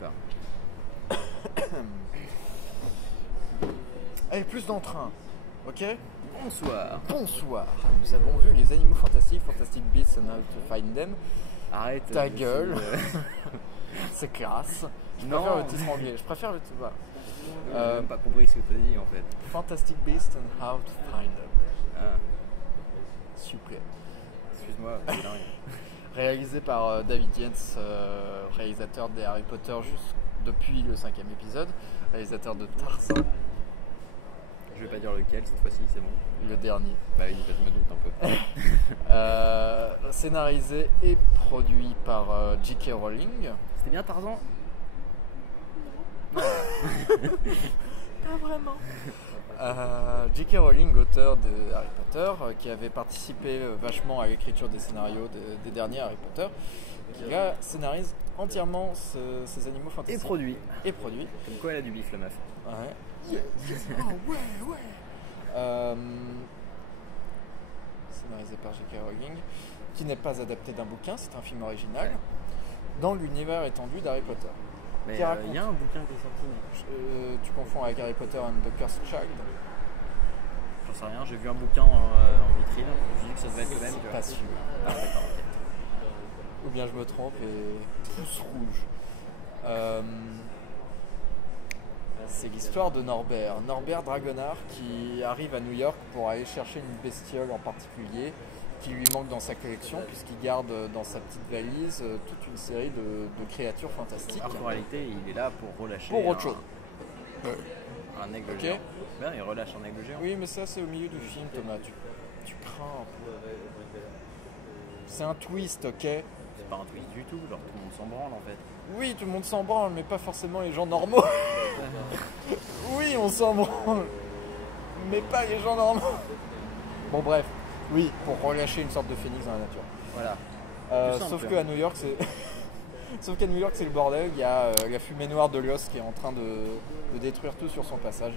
pas. Allez, plus d'entrain, ok? Bonsoir. Bonsoir. Nous avons vu les animaux fantastiques, Fantastic Beasts and How to Find Them. Arrête. Ta gueule. C'est classe. Je préfère le titre anglais. Je préfère le titre. Voilà. J'ai même pas compris ce que tu as dit en fait. Fantastic Beasts and How to Find Them. Ah, Super. excuse-moi, c'est dingue. Réalisé par David Yates, réalisateur des Harry Potter depuis le 5e épisode, réalisateur de Tarzan, Je vais pas dire lequel cette fois-ci, c'est bon. le dernier. Bah oui, je me doute un peu. Scénarisé et produit par J.K. Rowling. C'était bien Tarzan? Pas vraiment. J.K. Rowling, auteur de Harry Potter, qui avait participé vachement à l'écriture des scénarios des derniers Harry Potter, qui là scénarise entièrement ces animaux Et fantastiques. produit. Et produit. Comme quoi elle a du bif la meuf. Ouais. Scénarisé par J.K. Rowling, qui n'est pas adapté d'un bouquin, c'est un film original, dans l'univers étendu d'Harry Potter. Mais Qui raconte- il y a un bouquin qui est sorti. Tu confonds avec Harry Potter and the Cursed Child? J'en sais rien, j'ai vu un bouquin en vitrine. Je dis que ça devait être le même. tu vois. Pas sûr. Ah d'accord, ok. Ou bien je me trompe et pouce rouge. C'est l'histoire de Norbert Dragonard, qui arrive à New York pour aller chercher une bestiole en particulier qui lui manque dans sa collection, puisqu'il garde dans sa petite valise toute une série de créatures fantastiques. Alors qu'en réalité, il est là pour relâcher Pour autre chose. un aigle Ok. géant. Ben, il relâche un aigle géant. Oui, mais ça c'est au milieu du film, Thomas. Tu crains un peu. C'est un twist, ok? C'est pas un twist du tout, genre tout le monde s'en branle en fait. Oui, tout le monde s'en branle, mais pas forcément les gens normaux. Oui, on s'en branle, mais pas les gens normaux. Bon, bref, oui, pour relâcher une sorte de phénix dans la nature. Voilà. Plus simple. Sauf qu'à New York, c'est. Sauf qu'à New York, c'est le bordel. Il y a la fumée noire de l'os qui est en train de détruire tout sur son passage.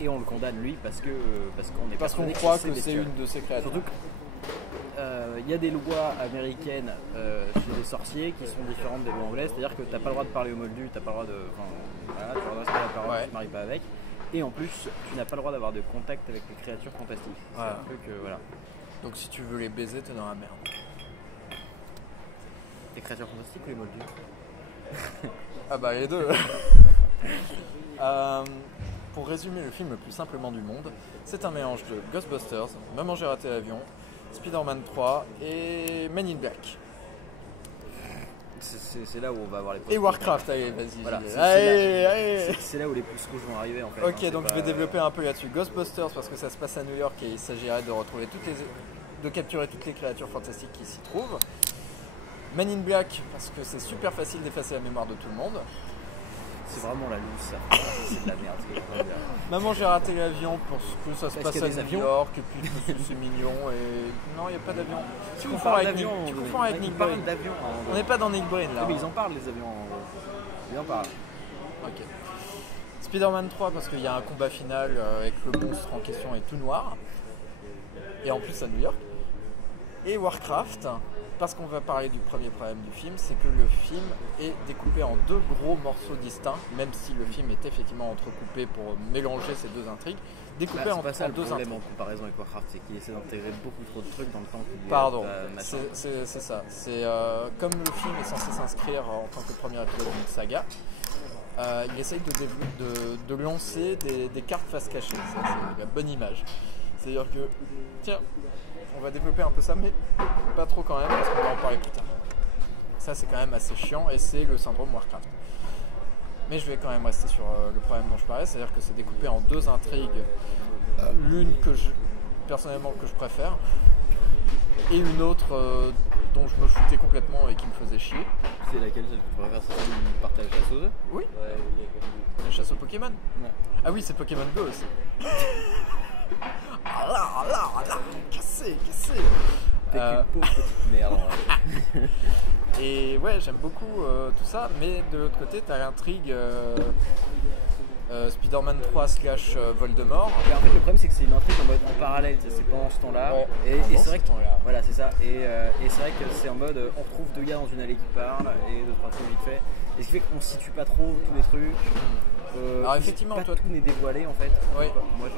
Et on le condamne lui parce qu'on est Parce qu'on persuadé croit c'est que c'est bestiole. une de ses créatures. Surtout qu'il y a des lois américaines sur les sorciers qui sont différentes des lois anglaises, c'est-à-dire que t'as pas le droit de parler au moldu, t'as pas le droit de. Enfin, voilà, tu as le droit de parler à la parole, Ouais. tu te maries pas avec. Et en plus, tu n'as pas le droit d'avoir de contact avec les créatures fantastiques. Voilà. C'est un truc, voilà. Donc si tu veux les baiser, t'es dans la merde. Les créatures fantastiques ou les moldus? Ah bah les deux. Pour résumer le film le plus simplement du monde, c'est un mélange de Ghostbusters, Maman j'ai raté l'avion, Spider-Man 3 et Men in Black. C'est là où on va avoir les Et Warcraft, allez, vas-y. Voilà, j'y vais. c'est Allez. C'est là où les pouces rouges vont arriver en fait. Ok, hein, donc c'est je pas- vais développer un peu là-dessus. Ghostbusters parce que ça se passe à New York et il s'agirait de retrouver de capturer toutes les créatures fantastiques qui s'y trouvent. Men in Black parce que c'est super facile d'effacer la mémoire de tout le monde. C'est vraiment la loose ça. C'est de la merde ce que je viens de dire. Maman j'ai raté l'avion parce que ça se Parce passe qu'il y a à des New avions. York et puis parce que c'est mignon et non il n'y a pas d'avion. Tu On confonds parle avec Nick, d'avion, tu on- confonds avec ils Nick parlent Brain. d'avion. On n'est pas dans Nick Brain là. Mais ils en parlent les avions. Ils en parlent. Ok. Spider-Man 3 parce qu'il y a un combat final avec le monstre en question est tout noir. Et en plus à New York. Et Warcraft parce qu'on va parler du premier problème du film, c'est que le film est découpé en deux gros morceaux distincts, même si le film est effectivement entrecoupé pour mélanger ces deux intrigues, découpé Bah, en, c'est pas ça en le deux problème intrigues. en comparaison avec Warcraft, c'est qu'il essaie d'intégrer beaucoup trop de trucs dans le temps qu'il y a, Pardon, machin. c'est ça. C'est comme le film est censé s'inscrire en tant que premier épisode d'une saga, il essaye de lancer des cartes face cachée. Ça, c'est la bonne image. C'est-à-dire que, tiens, on va développer un peu ça, mais pas trop quand même, parce qu'on va en parler plus tard. Ça, c'est quand même assez chiant et c'est le syndrome Warcraft. Mais je vais quand même rester sur le problème dont je parlais, c'est-à-dire que c'est découpé en deux intrigues. L'une personnellement que je préfère, et une autre dont je me foutais complètement et qui me faisait chier. C'est laquelle celle que tu préfères, c'est celle où ils partent à la chasse aux œufs? Oui, la chasse aux Pokémon. Ouais. Ah oui, c'est Pokémon Go aussi. Ah là, cassé. T'es qu'une pauvre petite merde. En vrai. Et ouais, j'aime beaucoup tout ça, mais de l'autre côté, t'as l'intrigue Spider-Man 3 / Voldemort. Et en fait, le problème, c'est que c'est une intrigue en mode en parallèle, c'est pendant ce temps-là. Ouais, Et c'est vrai que. temps-là. Voilà, c'est ça. Et c'est vrai que c'est en mode on retrouve deux gars dans une allée qui parlent et deux, trois trucs vite fait. Et ce qui fait qu'on situe pas trop tous les trucs. Alors, effectivement, pas toi, tout n'est dévoilé en fait. Ouais. Moi,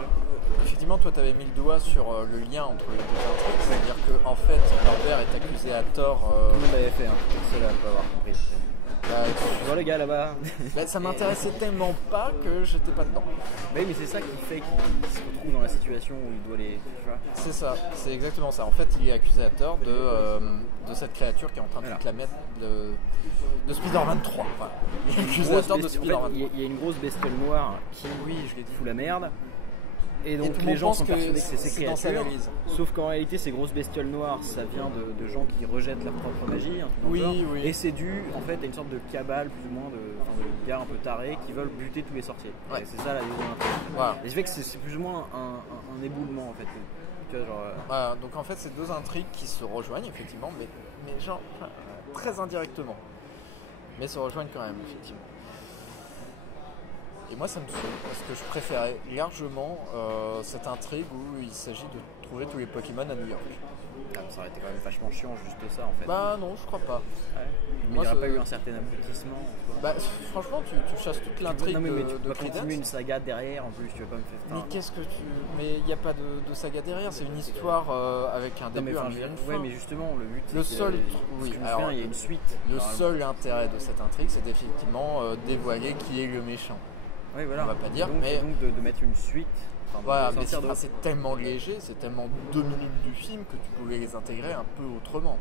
effectivement, toi, tu avais mis le doigt sur le lien entre les deux intrigues. C'est-à-dire qu'en fait, Norbert est accusé à tort. Tout le monde l'avait fait, hein. C'est seul à pas avoir compris. Tu vois les gars là-bas. Ça m'intéressait tellement pas que j'étais pas dedans. Oui, mais c'est ça qui fait qu'il se retrouve dans la situation où il doit les. Tu vois. C'est ça, c'est exactement ça. En fait, il est accusé à tort de cette créature qui est en train de Voilà. la mettre de Spider-Man 3. Voilà. Il est accusé à tort de Spider-Man 3. Il y a une grosse bestiole noire qui fout la merde. Et donc tout le les monde gens pense sont que persuadés que c'est ces c'est dans sa créatures. valise. Sauf qu'en réalité, ces grosses bestioles noires, ça vient de gens qui rejettent leur propre magie. Un truc dans le genre. Oui. Et c'est dû en fait à une sorte de cabale, plus ou moins, de gars un peu tarés qui veulent buter tous les sorciers. Ouais. Et c'est ça la deuxième intrigue. Voilà. Et ça fait que c'est plus ou moins un éboulement en fait. Tu vois, genre, Voilà, donc en fait, c'est deux intrigues qui se rejoignent effectivement, mais genre très indirectement. Mais se rejoignent quand même, effectivement. Et moi, ça me saoule parce que je préférais largement cette intrigue où il s'agit de trouver tous les Pokémon à New York. ça aurait été quand même vachement chiant, juste ça en fait. Bah non, je crois pas. Ouais. Mais Moi, il n'y aurait pas eu un certain aboutissement. Bah franchement, tu chasses toute l'intrigue Non, mais tu de peux pas Credence. continuer une saga derrière en plus, tu veux pas me faire. Mais qu'est-ce que tu. Mais il n'y a pas de saga derrière, c'est une histoire avec un Non, mais, début, enfin, un milieu, une fin. ouais, mais justement, le but. Le c'est seul que- truc- parce oui, que je me alors, souviens, il y a une suite. Le normalement. seul intérêt de cette intrigue, c'est d'effectivement dévoiler qui est le méchant. Ouais, voilà. on va pas dire, donc, mais- donc de mettre une suite. Enfin, Voilà, de mais sortir de- c'est tellement léger, c'est tellement 2 minutes du film que tu pouvais les intégrer un peu autrement.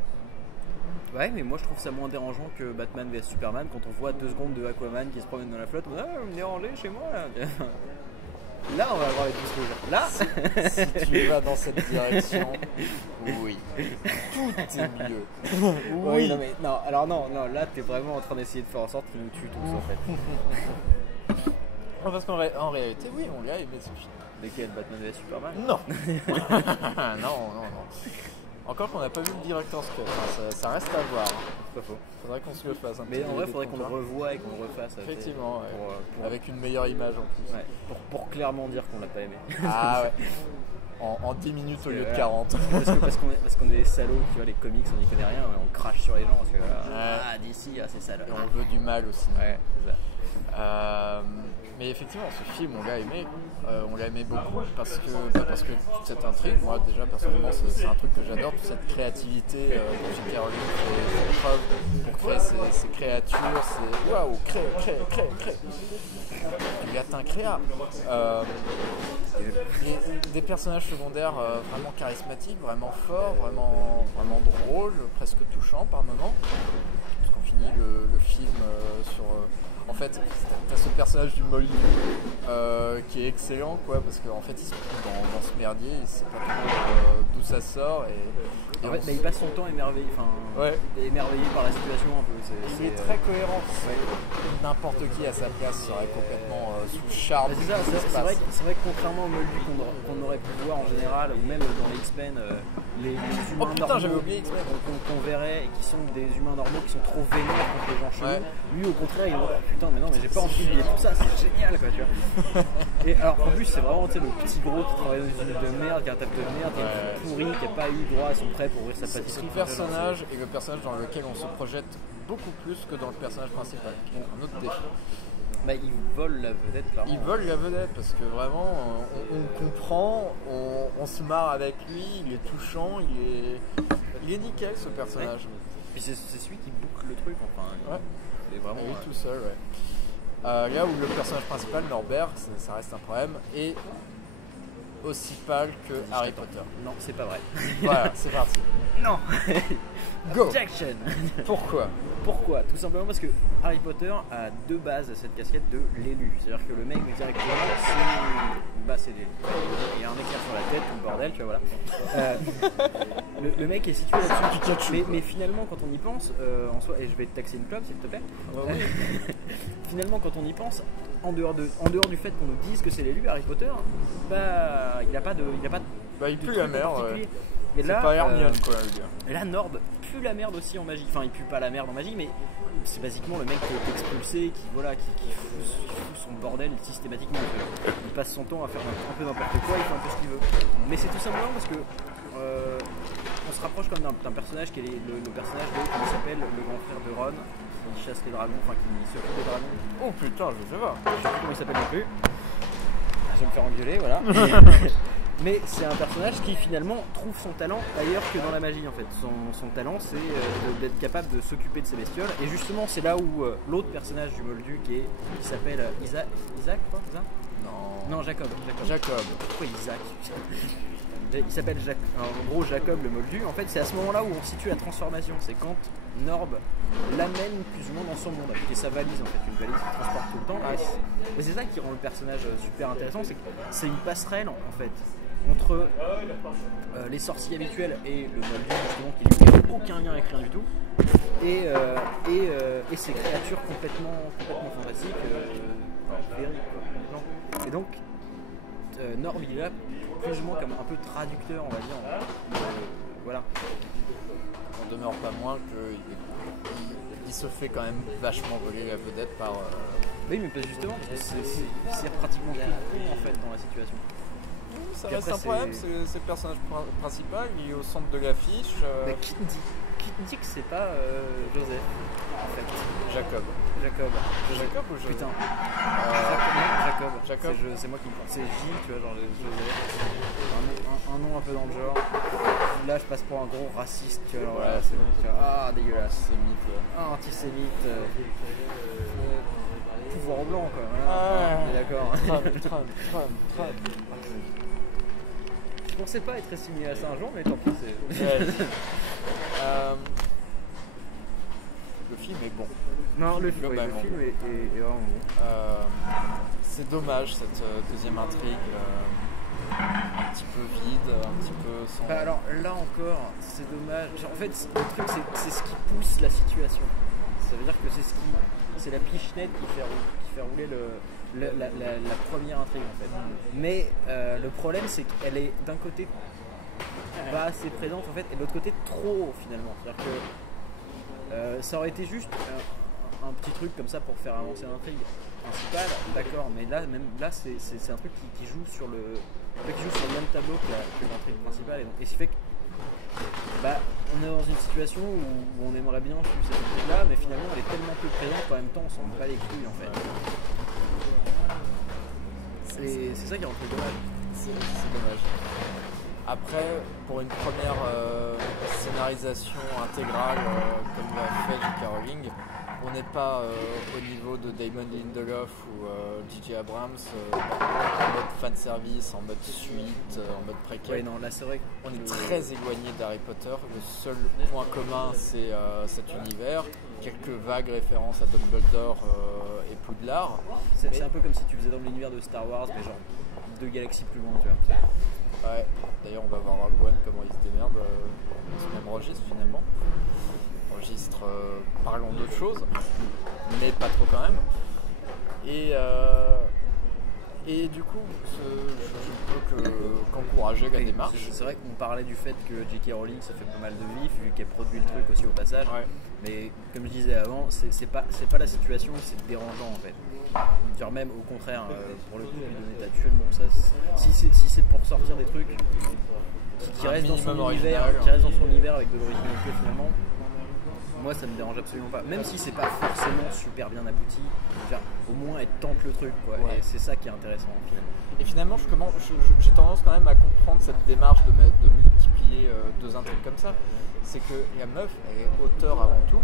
Ouais, mais moi je trouve ça moins dérangeant que Batman vs Superman quand on voit 2 secondes de Aquaman qui se promène dans la flotte. Ah, vous me dérangez chez moi là. Là, on va avoir les pouces rouges. Là, Si tu vas dans cette direction, oui. Tout est mieux. oui, non, mais non, alors non, là t'es vraiment en train d'essayer de faire en sorte qu'ils nous tuent tous en fait. Non, parce qu'en réalité, oui, on l'a aimé ce film. Lesquels, Batman vs Superman? Non. non. Encore qu'on n'a pas vu le director's cut, hein, ça reste à voir. Pas faux. Faudrait qu'on se le fasse un Mais petit en vrai, DVD faudrait qu'on le comptoir. revoie et qu'on le refasse. Effectivement, ouais. pour- Avec une meilleure image en plus. ouais, pour clairement dire qu'on l'a pas aimé. Ah ouais. En 10 minutes au lieu de Voilà. 40. Parce qu'on est des salauds, tu vois, les comics, on n'y connaît rien, on crache sur les gens. Parce que, Ouais. ah, d'ici, ah, c'est ça là. Et on veut du mal aussi. Ouais, c'est ça. Mais effectivement, ce film, on l'a aimé. On l'a aimé beaucoup parce que toute cette intrigue, moi déjà personnellement, c'est un truc que j'adore, toute cette créativité dont J.K. Rowling fait preuve pour créer ces créatures. C'est waouh, crée. Du latin créa. Des personnages secondaires vraiment charismatiques, vraiment forts, vraiment drôles, presque touchants par moments. Parce qu'on finit le film sur. En fait, t'as ce personnage du Moldu qui est excellent, quoi, parce qu'en fait, il se trouve dans ce merdier, il sait pas trop d'où ça sort. Et En fait, il passe son temps émerveillé, Ouais. émerveillé par la situation un peu. Il est très cohérent. N'importe qui à sa place serait complètement sous le charme. Mais c'est ça, de ce qui se c'est passe. vrai que contrairement au Moldu qu'on aurait pu voir en général, ou même dans les X-Men, les humains Oh putain, normaux j'avais oublié X-Men. qu'on verrait et qui sont des humains normaux qui sont trop vénères contre les gens chelous. Ouais. Lui au contraire, il est oh, putain, mais non, mais j'ai pas envie de lire tout ça, c'est génial quoi, tu vois. Et alors en plus, c'est vraiment tu sais, le petit gros qui travaille dans une usine de merde, qui a un taf de merde, qui est pourri, qui a pas eu droit à son prêt pour ouvrir sa Ce pâtisserie. personnage est le personnage dans lequel on se projette beaucoup plus que dans le personnage principal, qui est un autre défi. Bah, il vole la vedette, clairement. Il vole la vedette parce que vraiment on comprend, on se marre avec lui, il est touchant, il est nickel ce personnage. Puis c'est celui qui boucle le truc, enfin. Ouais. C'est vraiment. Il est tout seul, ouais. Là où le personnage principal, Norbert, ça reste un problème, est aussi pâle que Harry Potter. Non, c'est pas vrai. Voilà, c'est parti. Non. Go. Objection. Pourquoi? Pourquoi? Tout simplement parce que Harry Potter a de base cette casquette de l'élu. C'est-à-dire que le mec directement, c'est l'élu. Il y a un éclair sur la tête, tout le bordel, tu vois, voilà. Le mec est situé là-dessus. Mais finalement, quand on y pense, en soi, et je vais te taxer une clope s'il te plaît. Finalement, quand on y pense, en dehors du fait qu'on nous dise que c'est l'élu, Harry Potter, bah, il a pas de Bah, il de pue truc la en mère. particulier. C'est Et là, pas Hermione, quoi, le gars. et là, Nord pue la merde aussi en magie. Enfin, il pue pas la merde en magie, mais c'est basiquement le mec qui est expulsé, qui fout son bordel systématiquement. Il passe son temps à faire un peu n'importe quoi, il fait un peu ce qu'il veut. Mais c'est tout simplement parce que on se rapproche comme d'un personnage qui est le personnage de, comment il s'appelle, le grand frère de Ron, qui chasse les dragons, enfin qui s'occupe des dragons. Oh putain, je sais pas. Je sais plus comment il s'appelle non plus. Je vais me faire engueuler, voilà. Mais c'est un personnage qui finalement trouve son talent ailleurs que dans la magie en fait. Son talent c'est d'être capable de s'occuper de ses bestioles. Et justement c'est là où l'autre personnage du Moldu qui s'appelle Isaac quoi, ça Non, Jacob. Pourquoi Isaac? Il s'appelle en gros Jacob le Moldu. En fait c'est à ce moment là où on situe la transformation. C'est quand Norb l'amène plus ou moins dans son monde avec sa valise en fait, une valise qui transporte tout le temps. Et c'est ça qui rend le personnage super intéressant, c'est que c'est une passerelle en fait entre les sorciers habituels et le Moldu justement qui lui n'a aucun lien avec rien du tout et ces créatures complètement fantastiques féeriques, quoi. Et donc Norb il est là plus ou moins comme un peu traducteur on va dire voilà. On demeure pas moins qu'il se fait quand même vachement voler la vedette par... Oui mais justement parce que c'est pratiquement tout en fait dans la situation. Ça reste un problème, c'est le personnage principal, il est au centre de l'affiche. Mais qui te dit que c'est pas Joseph en fait? Jacob ou Joseph? Putain. Jacob. C'est moi qui me pense. C'est J, tu vois, genre Joseph. Un nom un peu dans le genre. Là, je passe pour un gros raciste, tu vois. Ouais, c'est bon. Tu vois. Ah, dégueulasse. Antisémite. Antisémite. Pouvoir blanc, quoi. Voilà. Ah, d'accord. Trump. Je pensais pas être assimilé à ça un jour, mais tant pis, c'est. Ouais. Le film est bon. Non, le film est vraiment bon. C'est dommage cette deuxième intrigue. Un petit peu vide, un petit peu sans... Bah alors là encore, c'est dommage. Genre, en fait, le truc, c'est ce qui pousse la situation. Ça veut dire que c'est la pichenette qui fait rouler la première intrigue en fait. Mais le problème, c'est qu'elle est d'un côté pas assez présente en fait, et de l'autre côté trop finalement. C'est-à-dire que ça aurait été juste un petit truc comme ça pour faire avancer l'intrigue principale, d'accord, mais là c'est un truc qui joue sur le même tableau que l'intrigue principale, et ce qui fait que on est dans une situation où on aimerait bien suivre cette intrigue là, mais finalement elle est tellement peu présente qu'en même temps on s'en bat les couilles en fait. C'est ça qui rend le truc dommage. C'est dommage. Après, pour une première scénarisation intégrale comme l'a fait J.K. Rowling, on n'est pas au niveau de Damon Lindelof ou J.J. Abrams en mode fanservice, en mode suite, en mode préquel. Ouais, non, là c'est vrai qu'on est très éloigné d'Harry Potter. Le seul point commun, c'est cet univers. Quelques vagues références à Dumbledore et Poudlard. C'est un peu comme si tu faisais dans l'univers de Star Wars, mais genre 2 galaxies plus loin, tu vois. Ouais, d'ailleurs on va voir Rogue One comment il se démerde dans ce même registre finalement. Registre parlant d'autre chose, mais pas trop quand même. Et du coup, je peux qu'encourager la démarche. C'est vrai qu'on parlait du fait que J.K. Rowling ça fait pas mal de vif, vu qu'elle produit le truc aussi au passage. Ouais. Mais comme je disais avant, c'est pas la situation, c'est dérangeant en fait. Genre même au contraire, pour le coup, lui donner ta thune, bon, ça, si c'est pour sortir des trucs qui restent dans son univers, avec de l'originalité finalement, moi ça me dérange absolument pas. Même si c'est pas forcément super bien abouti, genre, au moins elle tente le truc quoi. Ouais. Et c'est ça qui est intéressant finalement. Et finalement j'ai tendance quand même à comprendre cette démarche de multiplier 2 intrigues comme ça. C'est que la meuf elle est auteure avant tout.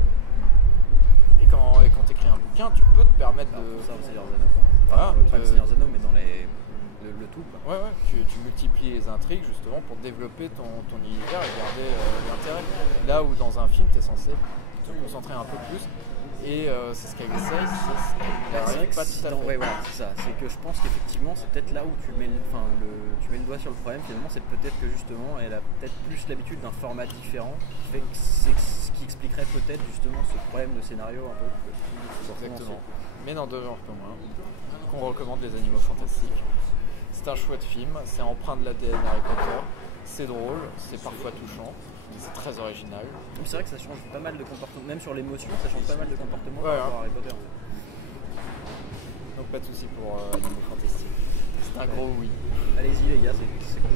Et quand tu écris un bouquin, tu peux te permettre de... Ça, Seigneur Zano. Voilà, pas le Seigneur Zano, mais dans le tout. Quoi. Ouais, tu multiplies les intrigues justement pour développer ton univers et garder l'intérêt. Là où dans un film, tu es censé te concentrer un peu plus. Et c'est ce qu'elle essaye. C'est vrai que pas tout à fait. Ouais, voilà, c'est ça. C'est que je pense qu'effectivement, c'est peut-être là où tu mets le doigt sur le problème. Finalement, c'est peut-être que justement, elle a peut-être plus l'habitude d'un format différent. C'est ce qui expliquerait peut-être justement ce problème de scénario un peu. Exactement. Mais n'en demeure pas moins qu'on recommande Les Animaux Fantastiques. C'est un chouette film. C'est empreint de l'ADN Harry Potter. C'est drôle. C'est parfois touchant. C'est très original. C'est vrai que ça change pas mal de comportement, même sur l'émotion, ça change pas mal de comportement Ouais, par rapport à Harry Potter. En fait. Donc pas de soucis pour Animaux Fantastiques. C'est un gros oui. Allez-y les gars, c'est cool.